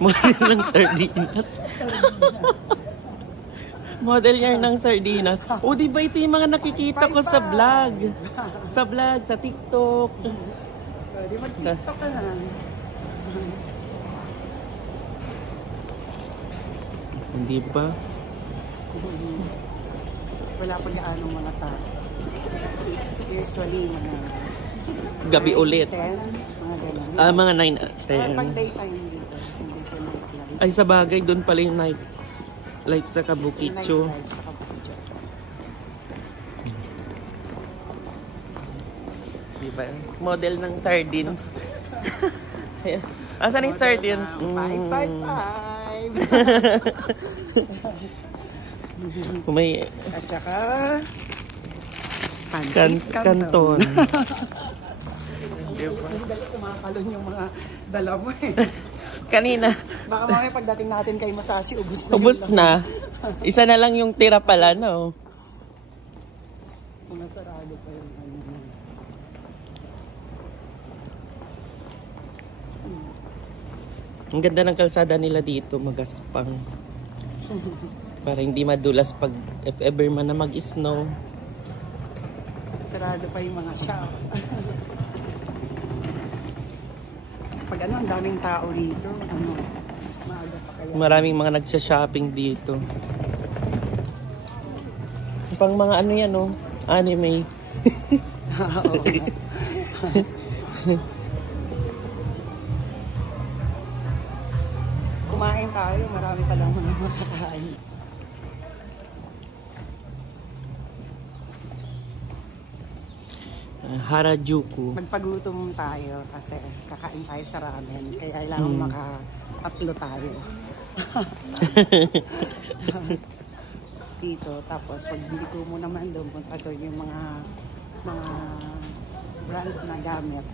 Model ng sardinas. Model yan ng sardinas. O, di ba ito yung mga nakikita ko sa vlog? Sa vlog, sa TikTok. Di mag-TikTok ka na. Hindi ba? Wala pa gaano mga tao. Usually, mga Gabi 9, ulit. 10, mga ganun. Mga 9, Pag 10. daytime dito, hindi ko nightlife. Ay, sa bagay, doon pala yung night life sa Kabukitcho. Nightlife sa Kabukitcho. Diba? Model ng sardines. Asan yung sardines? 555. May At saka Pansit kanton. Hindi dahil kumakalon yung mga dala mo eh. Kanina. Baka mamaya pagdating natin kay Masashi, ubus na. Ubus na. Isa na lang yung tira pala, no? Mga sarado pa yung ano. Ang ganda ng kalsada nila dito, magaspang. Para hindi madulas pag if ever man na mag-snow. Sarado pa yung mga shop. Pag ano, ang daming tao rito. Ano, maaga pa kaya. Maraming mga nagsha-shopping dito. Pang mga ano yan, no? Anime. Oo. Kumain tayo, marami palang mga makakain. Harajuku. Magpagutom tayo kasi kakain tayo sa ramen. Kaya kailangan maka-tatlo tayo. Dito. Tapos pag hindi ko mo naman doon, punta doon yung mga brand na gamit.